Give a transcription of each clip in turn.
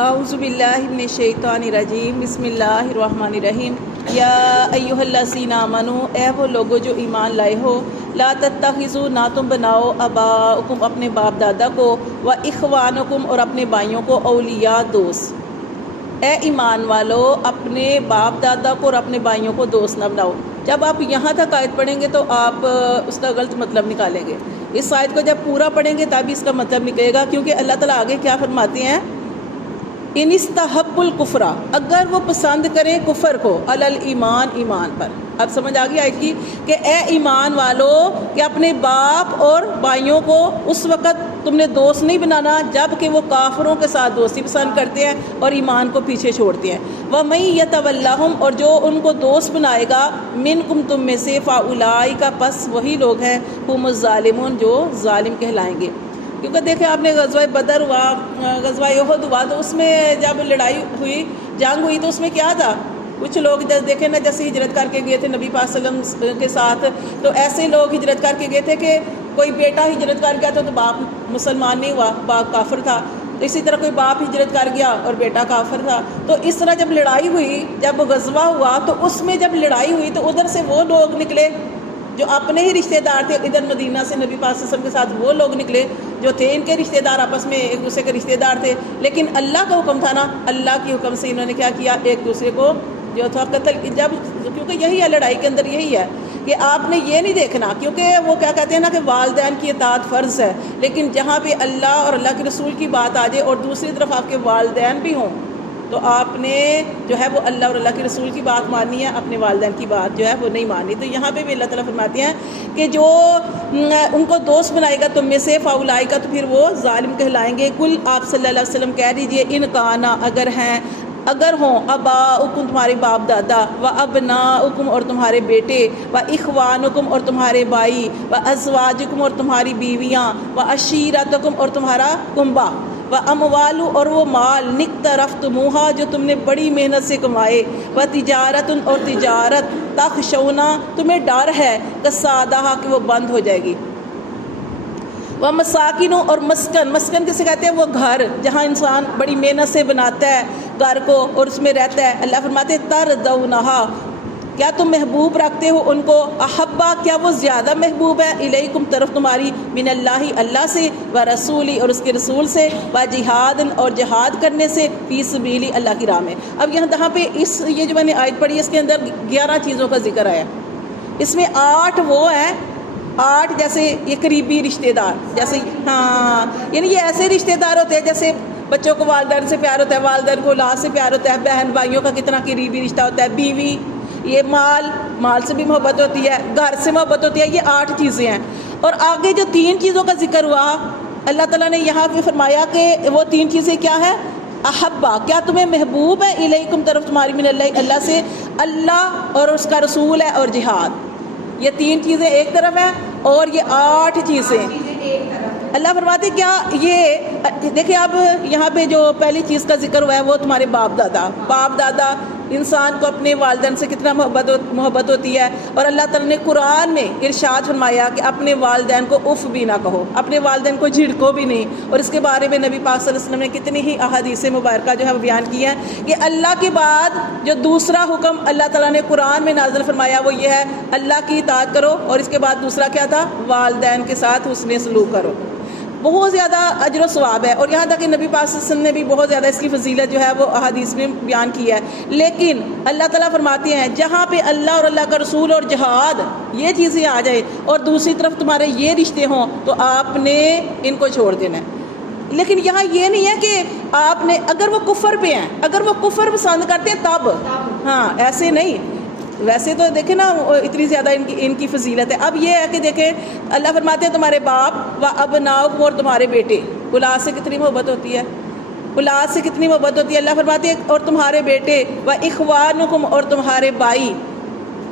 اعوذ باللہ من الشیطان الرجیم بسم اللہ الرحمن الرحیم یا ایھا الذین آمنوا اے وہ لوگو جو ایمان لائے ہو لا تتخذوا نہ تم بناؤ آباءکم اپنے باپ دادا کو و اخوانکم اور اپنے بھائیوں کو اولیاء دوست۔ اے ایمان والو اپنے باپ دادا کو اور اپنے بھائیوں کو دوست نہ بناؤ۔ جب آپ یہاں تک آیت پڑھیں گے تو آپ اس کا غلط مطلب نکالیں گے۔ اس آیت کو جب پورا پڑھیں گے تب اس کا مطلب نکلے گا، کیونکہ اللہ تعالیٰ آگے کیا فرماتے ہیں، ان استحب الکفر، اگر وہ پسند کریں کفر کو، علی الایمان، ایمان پر۔ اب سمجھ آ گئی آیت کی کہ اے ایمان والو کہ اپنے باپ اور بھائیوں کو اس وقت تم نے دوست نہیں بنانا جب کہ وہ کافروں کے ساتھ دوستی پسند کرتے ہیں اور ایمان کو پیچھے چھوڑتے ہیں۔ وَمَن يَتَوَلَّهُمْ، اور جو ان کو دوست بنائے گا، مِنْكُمْ، تم میں سے، فَأُولَٰئِكَ، پس وہی لوگ ہیں، هُمُ الظَّالِمُونَ، جو ظالم کہلائیں گے۔ کیونکہ دیکھیں آپ نے غزوہ بدر ہوا، غزوہ احد ہوا، تو اس میں جب لڑائی ہوئی، جنگ ہوئی، تو اس میں کیا تھا، کچھ لوگ دیکھیں نا جیسے ہجرت کر کے گئے تھے نبی پاک صلی اللہ علیہ وسلم کے ساتھ، تو ایسے لوگ ہجرت کر کے گئے تھے کہ کوئی بیٹا ہجرت کر گیا تو باپ مسلمان نہیں ہوا، باپ کافر تھا، تو اسی طرح کوئی باپ ہجرت کر گیا اور بیٹا کافر تھا۔ تو اس طرح جب لڑائی ہوئی، جب غزوہ ہوا، تو اس میں جب لڑائی ہوئی تو ادھر سے وہ لوگ نکلے جو اپنے ہی رشتہ دار تھے، ادھر مدینہ سے نبی پاک صلی اللہ علیہ وسلم کے ساتھ وہ لوگ نکلے جو تھے ان کے رشتہ دار، آپس میں ایک دوسرے کے رشتہ دار تھے، لیکن اللہ کا حکم تھا نا، اللہ کے حکم سے انہوں نے کیا کیا، ایک دوسرے کو جو تھا قتل کی۔ جب کیونکہ یہی ہے لڑائی کے اندر، یہی ہے کہ آپ نے یہ نہیں دیکھنا، کیونکہ وہ کیا کہتے ہیں نا کہ والدین کی اطاعت فرض ہے، لیکن جہاں پہ اللہ اور اللہ کے رسول کی بات آ جائے اور دوسری طرف آپ کے والدین بھی ہوں، تو آپ نے جو ہے وہ اللہ اور اللہ کے رسول کی بات ماننی ہے، اپنے والدین کی بات جو ہے وہ نہیں ماننی۔ تو یہاں پہ بھی اللہ تعالیٰ فرماتے ہیں کہ جو ان کو دوست بنائے گا تم میں سے، فاولائکا، تو پھر وہ ظالم کہلائیں گے۔ کل، آپ صلی اللہ علیہ وسلم کہہ دیجئے، ان کانا، اگر ہیں، اگر ہوں، اباؤکم، تمہارے باپ دادا، و ابناؤکم، اور تمہارے بیٹے، و اخوانکم، اور تمہارے بھائی، و ازواجکم، اور تمہاری بیویاں، و عشیرتکم، اور تمہارا کنبہ، و اموال، اور وہ مال، نقترفتموہا، جو تم نے بڑی محنت سے کمائے، و تجارت، اور تجارت، تخشونا، تمہیں ڈر ہے، کسادہا، کہ وہ بند ہو جائے گی، و مساکن، اور مسکن، مسکن کسے کہتے ہیں، وہ گھر جہاں انسان بڑی محنت سے بناتا ہے گھر کو اور اس میں رہتا ہے۔ اللہ فرماتے ہیں تردونہا، کیا تم محبوب رکھتے ہو ان کو، احبا، کیا وہ زیادہ محبوب ہے، الیکم، طرف تمہاری، من اللہ، اللہ سے، و رسولی، اور اس کے رسول سے، و جہاد، اور جہاد کرنے سے، فی سبیلی، اللہ کی راہ میں۔ اب یہاں پہ یہ جو میں نے آیت پڑھی ہے، اس کے اندر 11 چیزوں کا ذکر آیا، اس میں 8 وہ ہیں، 8 جیسے یہ قریبی رشتہ دار، جیسے ہاں، یعنی یہ ایسے رشتہ دار ہوتے ہیں جیسے بچوں کو والدین سے پیار ہوتا ہے، والدین کو اولاد سے پیار ہوتا ہے، بہن بھائیوں کا کتنا قریبی رشتہ ہوتا ہے، بیوی، یہ مال سے بھی محبت ہوتی ہے، گھر سے محبت ہوتی ہے، یہ 8 چیزیں ہیں۔ اور آگے جو 3 چیزوں کا ذکر ہوا، اللہ تعالیٰ نے یہاں پہ فرمایا کہ وہ 3 چیزیں کیا ہیں، احبا، کیا تمہیں محبوب ہے، الیکم، طرف تمہاری، من اللہ، اللہ سے، اللہ اور اس کا رسول ہے، اور جہاد۔ یہ 3 چیزیں ایک طرف ہیں اور یہ 8 چیزیں اللہ فرماتے کیا یہ دیکھیں۔ اب یہاں پہ جو پہلی چیز کا ذکر ہوا ہے وہ تمہارے باپ دادا، انسان کو اپنے والدین سے کتنا محبت ہوتی ہے، اور اللہ تعالیٰ نے قرآن میں ارشاد فرمایا کہ اپنے والدین کو اف بھی نہ کہو، اپنے والدین کو جھڑکو بھی نہیں، اور اس کے بارے میں نبی پاک صلی اللہ علیہ وسلم نے کتنی ہی احادیث مبارکہ جو ہے وہ بیان کی ہے کہ اللہ کے بعد جو دوسرا حکم اللہ تعالیٰ نے قرآن میں نازل فرمایا وہ یہ ہے، اللہ کی اطاعت کرو، اور اس کے بعد دوسرا کیا تھا، والدین کے ساتھ حسن سلوک کرو۔ بہت زیادہ اجر و ثواب ہے، اور یہاں تک کہ نبی پاک صلی اللہ علیہ وسلم نے بھی بہت زیادہ اس کی فضیلت جو ہے وہ احادیث میں بیان کی ہے۔ لیکن اللہ تعالیٰ فرماتے ہیں جہاں پہ اللہ اور اللہ کا رسول اور جہاد یہ چیزیں آ جائے اور دوسری طرف تمہارے یہ رشتے ہوں تو آپ نے ان کو چھوڑ دینا ہے۔ لیکن یہاں یہ نہیں ہے کہ آپ نے، اگر وہ کفر پہ ہیں، اگر وہ کفر پسند کرتے ہیں تب، ہاں ایسے نہیں، ویسے تو دیکھیں نا اتنی زیادہ ان کی فضیلت ہے۔ اب یہ ہے کہ دیکھیں اللہ فرماتے ہیں تمہارے باپ، و ابناؤکم، اور تمہارے بیٹے، اولاد سے کتنی محبت ہوتی ہے، اولاد سے کتنی محبت ہوتی ہے، اللہ فرماتے ہیں اور تمہارے بیٹے، و اخوانکم، اور تمہارے بھائی،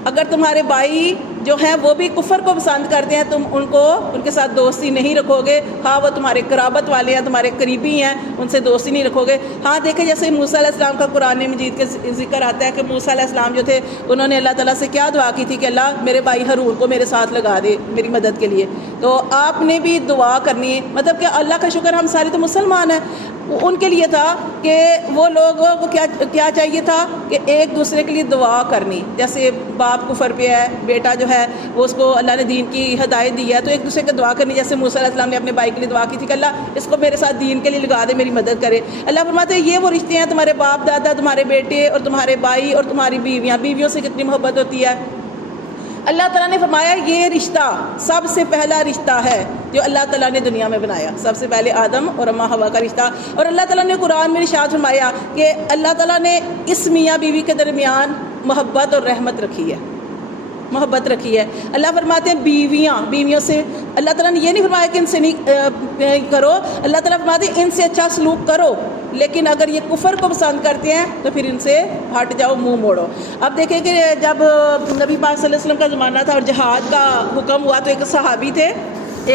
اگر تمہارے بھائی جو ہیں وہ بھی کفر کو پسند کرتے ہیں، تم ان کے ساتھ دوستی نہیں رکھو گے، ہاں وہ تمہارے قرابت والے ہیں، تمہارے قریبی ہیں، ان سے دوستی نہیں رکھو گے۔ ہاں دیکھیں جیسے موسیٰ علیہ السلام کا قرآن مجید کے ذکر آتا ہے کہ موسیٰ علیہ السلام جو تھے انہوں نے اللہ تعالیٰ سے کیا دعا کی تھی کہ اللہ میرے بھائی ہارون کو میرے ساتھ لگا دے میری مدد کے لیے۔ تو آپ نے بھی دعا کرنی ہے، مطلب کہ اللہ کا شکر ہم سارے تو مسلمان ہیں، ان کے لیے تھا کہ وہ لوگوں کو کیا چاہیے تھا کہ ایک دوسرے کے لیے دعا کرنی. جیسے باپ کفر پہ ہے، بیٹا جو ہے وہ اس کو اللہ نے دین کی ہدایت دی ہے تو ایک دوسرے کو دعا کرنی. جیسے موسیٰ علیہ السلام نے اپنے بھائی کے لیے دعا کی تھی کہ اللہ اس کو میرے ساتھ دین کے لیے لگا دے، میری مدد کرے. اللہ فرماتے ہیں یہ وہ رشتے ہیں، تمہارے باپ دادا، تمہارے بیٹے اور تمہارے بھائی اور تمہاری بیویوں سے کتنی محبت ہوتی ہے. اللہ تعالیٰ نے فرمایا یہ رشتہ سب سے پہلا رشتہ ہے جو اللہ تعالیٰ نے دنیا میں بنایا. سب سے پہلے آدم اور اماں حوا کا رشتہ. اور اللہ تعالیٰ نے قرآن میں ارشاد فرمایا کہ اللہ تعالیٰ نے اس میاں بیوی کے درمیان محبت اور رحمت رکھی ہے، محبت رکھی ہے. اللہ فرماتے ہیں بیویوں سے اللہ تعالیٰ نے یہ نہیں فرمایا کہ ان سے نہیں کرو. اللہ تعالیٰ فرماتے ہیں ان سے اچھا سلوک کرو، لیکن اگر یہ کفر کو پسند کرتے ہیں تو پھر ان سے ہٹ جاؤ، منہ موڑو. اب دیکھیں کہ جب نبی پاک صلی اللہ علیہ وسلم کا زمانہ تھا اور جہاد کا حکم ہوا تو ایک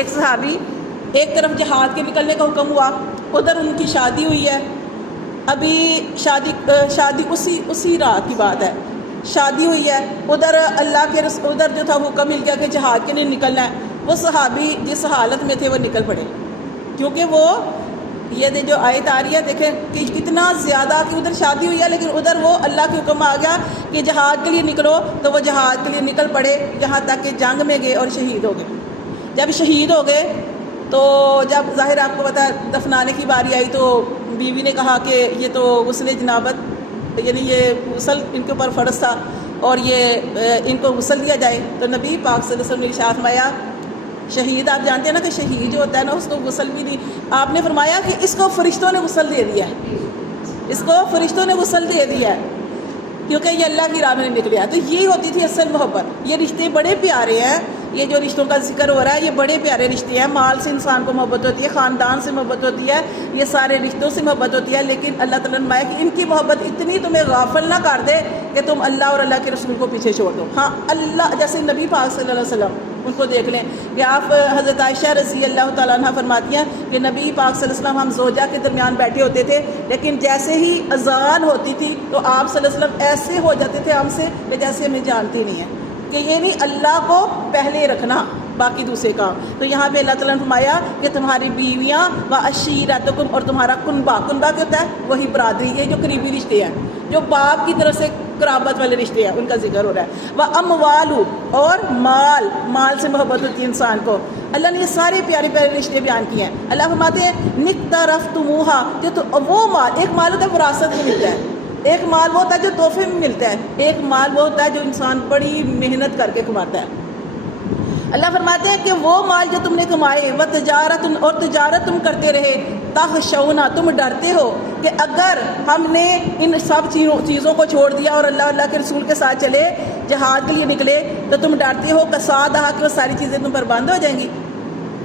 صحابی ایک طرف جہاد کے نکلنے کا حکم ہوا، ادھر ان کی شادی ہوئی ہے. ابھی شادی اسی رات کی بات ہے، شادی ہوئی ہے. ادھر اللہ کے ادھر جو تھا حکم مل گیا کہ جہاد کے لیے نکلنا ہے. وہ صحابی جس حالت میں تھے وہ نکل پڑے، کیونکہ وہ یہ جو آیت آ رہی ہے دیکھیں کہ کتنا زیادہ کہ ادھر شادی ہوئی ہے لیکن ادھر وہ اللہ کے حکم آ گیا کہ جہاد کے لیے نکلو، تو وہ جہاد کے لیے نکل پڑے یہاں تک کہ جنگ میں گئے اور شہید ہو گئے. جب شہید ہو گئے تو جب ظاہر آپ کو پتا دفنانے کی باری آئی تو بیوی نے کہا کہ یہ تو غسل جنابت یعنی یہ غسل ان کے اوپر فرض تھا اور یہ ان کو غسل دیا جائے. تو نبی پاک صلی اللہ علیہ وسلم نے ارشاد فرمایا شہید آپ جانتے ہیں نا کہ شہید جو ہوتا ہے نا اس کو غسل بھی نہیں. آپ نے فرمایا کہ اس کو فرشتوں نے غسل دے دیا ہے، اس کو فرشتوں نے غسل دے دیا ہے کیونکہ یہ اللہ کی راہ میں نکلیا. تو یہی ہوتی تھی اصل محبت. یہ رشتے بڑے پیارے ہیں، یہ جو رشتوں کا ذکر ہو رہا ہے یہ بڑے پیارے رشتے ہیں. مال سے انسان کو محبت ہوتی ہے، خاندان سے محبت ہوتی ہے، یہ سارے رشتوں سے محبت ہوتی ہے. لیکن اللہ تعالیٰ نے فرمایا کہ ان کی محبت اتنی تمہیں غافل نہ کر دے کہ تم اللہ اور اللہ کے رسول کو پیچھے چھوڑ دو. ہاں اللہ جیسے نبی پاک صلی اللہ علیہ وسلم ان کو دیکھ لیں کہ آپ حضرت عائشہ رضی اللہ تعالیٰ عنہ فرماتی ہیں کہ نبی پاک صلی اللہ علیہ وسلم ہم زوجہ کے درمیان بیٹھے ہوتے تھے لیکن جیسے ہی اذان ہوتی تھی تو آپ صلی اللہ علیہ وسلم ایسے ہو جاتے تھے ہم سے کہ جیسے ہمیں جانتی نہیں ہے، کہ یہ نہیں اللہ کو پہلے رکھنا باقی دوسرے کام. تو یہاں پہ اللہ تعالیٰ نے فرمایا کہ تمہاری بیویاں و عشیرتکم اور تمہارا کنبہ کیا ہوتا ہے؟ وہی برادری. یہ جو قریبی رشتے ہیں جو باپ کی طرف سے قرابت والے رشتے ہیں ان کا ذکر ہو رہا ہے. واموال اور مال سے محبت ہوتی ہے انسان کو. اللہ نے یہ سارے پیارے پیارے رشتے بیان کیے ہیں. اللہ فرماتے ہیں نقترفتموہا، جو وہ مال ایک مال ہوتا ہے وراثت میں ملتا ہے، ایک مال وہ ہوتا ہے جو تحفے میں ملتا ہے، ایک مال وہ ہوتا ہے جو انسان بڑی محنت کر کے کماتا ہے. اللہ فرماتے ہیں کہ وہ مال جو تم نے کمائے وہ تجارت تم کرتے رہے، تخشونا تم ڈرتے ہو کہ اگر ہم نے ان سب چیزوں کو چھوڑ دیا اور اللہ کے رسول کے ساتھ چلے جہاد کے لیے نکلے تو تم ڈرتے ہو کسادہ کہ وہ ساری چیزیں تم پر بند ہو جائیں گی،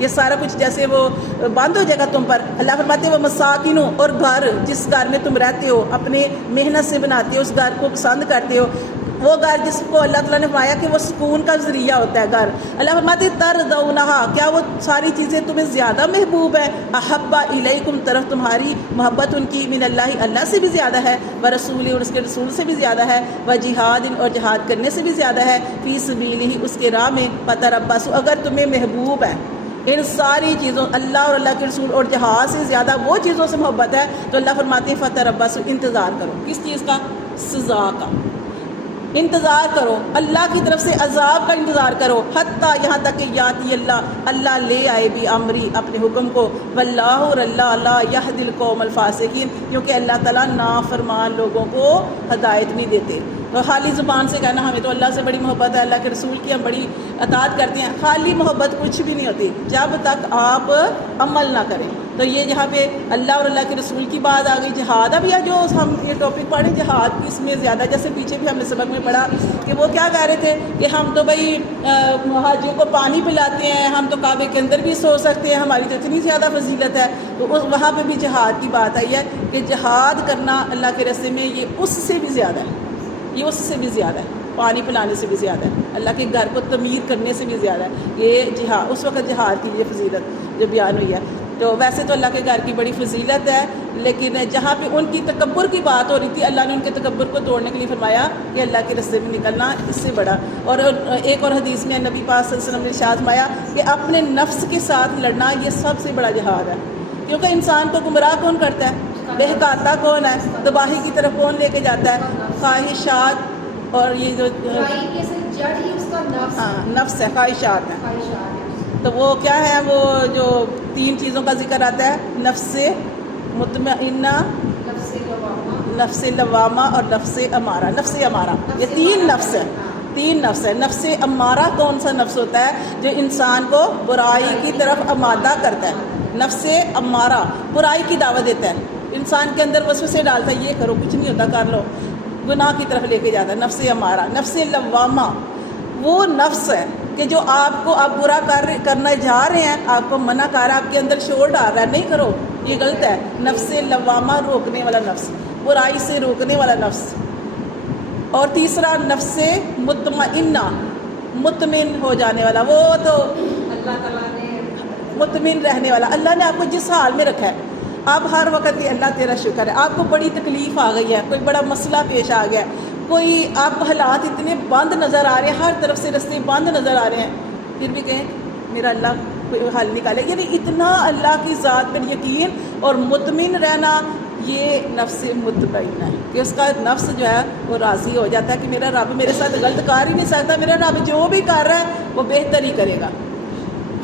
یہ سارا کچھ جیسے وہ بند ہو جائے گا تم پر. اللہ فرماتے ہیں وہ مساکینوں اور گھر جس گھر میں تم رہتے ہو اپنے محنت سے بناتے ہو، اس گھر کو پسند کرتے ہو، وہ گھر جس کو اللہ تعالیٰ نے فرمایا کہ وہ سکون کا ذریعہ ہوتا ہے گھر. اللہ فرماتے ہیں ترضونہا، کیا وہ ساری چیزیں تمہیں زیادہ محبوب ہے؟ احب الیکم، طرف تمہاری محبت ان کی من اللہ، اللہ سے بھی زیادہ ہے، ورسول اور اس کے رسول سے بھی زیادہ ہے، وجہاد اور جہاد کرنے سے بھی زیادہ ہے، فی سبیلہ اس کے راہ میں. فتربصوا، اگر تمہیں محبوب ہے ان ساری چیزوں اللہ اور اللہ کے رسول اور جہاد سے زیادہ وہ چیزوں سے محبت ہے تو اللہ فرماتے ہیں فتربصوا، انتظار کرو. کس چیز کا؟ سزا کا انتظار کرو، اللہ کی طرف سے عذاب کا انتظار کرو، حتیٰ یہاں تک کہ یاتی اللہ لے آئے بھی امری اپنے حکم کو. واللہ اور اللہ لا یہدی القوم الفاسقین، کیونکہ اللہ تعالیٰ نافرمان لوگوں کو ہدایت نہیں دیتے. تو خالی زبان سے کہنا ہمیں تو اللہ سے بڑی محبت ہے، اللہ کے رسول کی ہم بڑی اطاعت کرتے ہیں، خالی محبت کچھ بھی نہیں ہوتی جب تک آپ عمل نہ کریں. تو یہ جہاں پہ اللہ اور اللہ کے رسول کی بات آ گئی. جہاد اب یا جو ہم یہ ٹاپک پڑھیں جہاد کی اس میں زیادہ، جیسے پیچھے بھی ہم نے سبق میں پڑھا کہ وہ کیا کہہ رہے تھے کہ ہم تو بھائی مہاجروں کو پانی پلاتے ہیں، ہم تو کعبے کے اندر بھی سو سکتے ہیں، ہماری تو اتنی زیادہ فضیلت ہے. تو وہاں پہ بھی جہاد کی بات آئی ہے کہ جہاد کرنا اللہ کے راستے میں یہ اس سے بھی زیادہ ہے، یہ اس سے بھی زیادہ ہے، پانی پلانے سے بھی زیادہ ہے، اللہ کے گھر کو تعمیر کرنے سے بھی زیادہ ہے. یہ جہاد اس وقت جہاد کی یہ فضیلت جو بیان ہوئی ہے. تو ویسے تو اللہ کے گھر کی بڑی فضیلت ہے، لیکن جہاں پہ ان کی تکبر کی بات ہو رہی تھی اللہ نے ان کے تکبر کو توڑنے کے لیے فرمایا کہ اللہ کے راستے میں نکلنا اس سے بڑا. اور ایک اور حدیث میں نبی پاک صلی اللہ علیہ وسلم نے ارشاد فرمایا کہ اپنے نفس کے ساتھ لڑنا یہ سب سے بڑا جہاد ہے. کیونکہ انسان کو گمراہ کون کرتا ہے؟ بہکاتا کون ہے؟ تباہی کی طرف کون لے کے جاتا ہے؟ خواہشات اور یہ جو برائی کی اصل جڑ ہی اس کا نفس ہاں نفس ہے، خواہشات ہیں. خواہشات ہے. تو وہ کیا ہے؟ وہ جو 3 چیزوں کا ذکر آتا ہے، نفس مطمئنہ، نفس لوامہ، نفس لوامہ اور نفس امارہ. نفس امارہ یہ 3 نفس ہے، 3 نفس ہے. نفس امارہ کون سا نفس ہوتا ہے؟ جو انسان کو برائی کی طرف آمادہ کرتا ہے. نفس امارہ برائی کی دعوت دیتا ہے، انسان کے اندر وسوسے ڈالتا ہے، یہ کرو کچھ نہیں ہوتا، کر لو، گناہ کی طرف لے کے جاتا ہے. نفس امارہ. نفس لوامہ وہ نفس ہے کہ جو آپ کو آپ برا کرنا جا رہے ہیں، آپ کو منع کر رہا ہے، آپ کے اندر شور ڈال رہا ہے، نہیں کرو یہ غلط ہے. نفس لوامہ روکنے والا نفس، برائی سے روکنے والا نفس. اور تیسرا نفس مطمئنہ، مطمئن ہو جانے والا. وہ تو اللہ تعالیٰ نے مطمئن رہنے والا. اللہ نے آپ کو جس حال میں رکھا ہے آپ ہر وقت یہ اللہ تیرا شکر ہے. آپ کو بڑی تکلیف آ گئی ہے، کوئی بڑا مسئلہ پیش آ گیا ہے، کوئی آپ حالات اتنے بند نظر آ رہے ہیں، ہر طرف سے رستے بند نظر آ رہے ہیں، پھر بھی کہیں میرا اللہ کوئی حل نکالے. یعنی اتنا اللہ کی ذات پر یقین اور مطمئن رہنا، یہ نفس مطمئنہ ہے کہ اس کا نفس جو ہے وہ راضی ہو جاتا ہے کہ میرا رب میرے ساتھ غلط کر ہی نہیں سکتا، میرا رب جو بھی کر رہا ہے وہ بہتر ہی کرے گا.